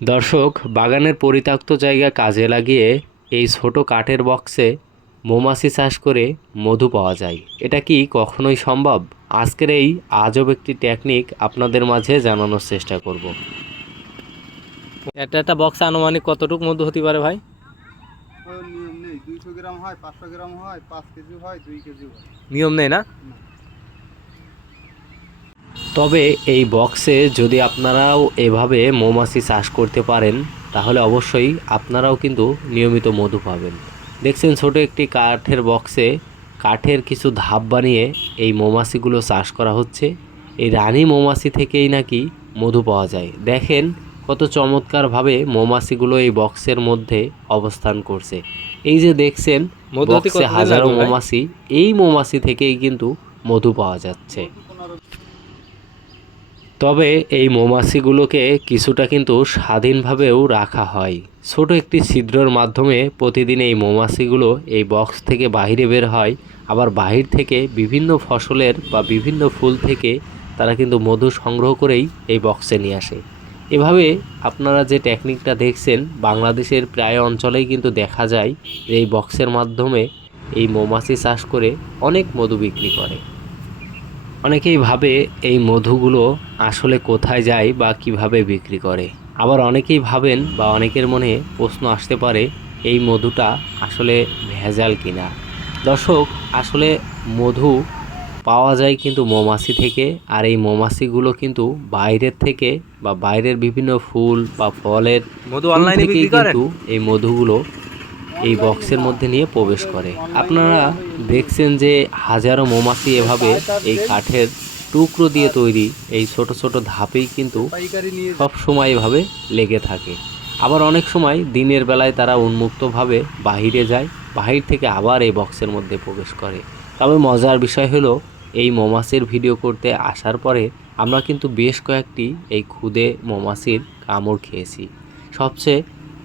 দর্শক বাগানের পরিত্যক্ত জায়গা কাজে লাগিয়ে এই ছোট কাঠের বক্সে মৌমাছি চাষ করে মধু পাওয়া যায়। এটা কি কখনোই সম্ভব? আজকের এই আজব একটি টেকনিক আপনাদের মাঝে জানানোর চেষ্টা করব। একটা একটা বক্সে আনুমানিক কতটুকু মধু হতে পারে ভাই? নিয়ম নেই দুইশো গ্রাম হয় পাঁচশো গ্রাম হয় পাঁচ কেজি হয় দুই কেজি হয়। নিয়ম নেই না। তবে এই বক্সে যদি আপনারাও এভাবে মৌমাছি চাষ করতে পারেন তাহলে অবশ্যই আপনারাও কিন্তু নিয়মিত মধু পাবেন। দেখছেন ছোট একটি কাঠের বক্সে কাঠের কিছু ধাপ বানিয়ে এই মৌমাছিগুলো চাষ করা হচ্ছে। এই রানী মৌমাছি থেকেই নাকি মধু পাওয়া যায়। দেখেন কত চমৎকারভাবে মৌমাছিগুলো এই বক্সের মধ্যে অবস্থান করছে। এই যে দেখছেন বক্সে হাজারো মৌমাছি এই মৌমাছি থেকেই কিন্তু মধু পাওয়া যাচ্ছে। তবে এই মৌমাছিগুলোকে কিছুটা কিন্তু স্বাধীনভাবেও রাখা হয়। ছোট একটি ছিদ্রর মাধ্যমে প্রতিদিন এই মৌমাছিগুলো এই বক্স থেকে বাইরে বের হয়। আবার বাহির থেকে বিভিন্ন ফসলের বা বিভিন্ন ফুল থেকে তারা কিন্তু মধু সংগ্রহ করেই এই বক্সে নিয়ে আসে। এভাবে আপনারা যে টেকনিকটা দেখছেন, বাংলাদেশের প্রায় অঞ্চলেই কিন্তু দেখা যায় যে এই বক্সের মাধ্যমে এই মৌমাছি চাষ করে অনেক মধু বিক্রি করে। অনেকেই ভাবে এই মধুগুলো আসলে কোথায় যায় বা কীভাবে বিক্রি করে। আবার অনেকেই ভাবেন বা অনেকের মনে প্রশ্ন আসতে পারে এই মধুটা আসলে ভেজাল কিনা? দর্শক আসলে মধু পাওয়া যায় কিন্তু মৌমাছি থেকে আর এই মৌমাছিগুলো কিন্তু বাইরের থেকে বা বাইরের বিভিন্ন ফুল বা ফলের মধু অনলাইনে কিন্তু এই মধুগুলো এই বক্সের মধ্যে নিয়ে প্রবেশ করে। আপনারা দেখছেন যে হাজারো মৌমাছি এভাবে এই কাঠের টুকরো দিয়ে তৈরি, এই ছোট ছোট ধাপেই কিন্তু সব সময় এভাবে লেগে থাকে। আবার অনেক সময় দিনের বেলায় তারা উন্মুক্তভাবে বাহিরে যায়, বাহির থেকে আবার এই বক্সের মধ্যে প্রবেশ করে। তবে মজার বিষয় হলো, এই মৌমাছির ভিডিও করতে আসার পরে আমরা কিন্তু বেশ কয়েকটি এই খুদে মৌমাছির কামড় খেয়েছি। সবচেয়ে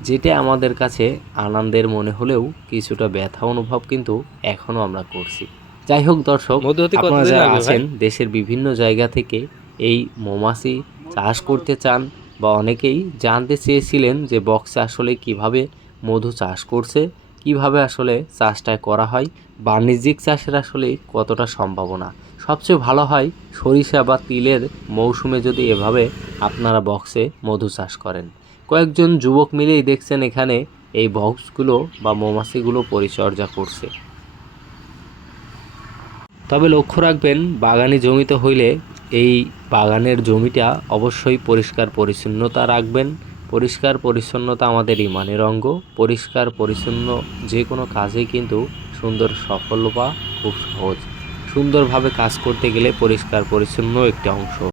যেটা আমাদের কাছে আনন্দের মনে হলেও কিছুটা ব্যথা অনুভব কিন্তু এখনও আমরা করছি। যাই হোক দর্শক আপনারা যারা আছেন দেশের বিভিন্ন জায়গা থেকে এই মৌমাছি চাষ করতে চান বা অনেকেই জানতে চেয়েছিলেন যে বক্সে আসলে কীভাবে মধু চাষ করছে কীভাবে আসলে চাষটা করা হয় বাণিজ্যিক চাষের আসলে কতটা সম্ভাবনা। সবচেয়ে ভালো হয় সরিষা বা তিলের মৌসুমে যদি এভাবে আপনারা বক্সে মধু চাষ করেন। কয়েকজন যুবক মিলেই দেখছেন এখানে এই বক্সগুলো বা মৌমাছিগুলো পরিচর্যা করছে। তবে লক্ষ্য রাখবেন, বাগানি জমিতে হইলে এই বাগানের জমিটা অবশ্যই পরিষ্কার পরিচ্ছন্নতা রাখবেন। পরিষ্কার পরিচ্ছন্নতা আমাদের ইমানের অঙ্গ। পরিষ্কার পরিচ্ছন্ন যে কোনো কাজে কিন্তু সুন্দর সফল বা খুব সহজ। সুন্দরভাবে কাজ করতে গেলে পরিষ্কার পরিচ্ছন্ন একটি অংশ।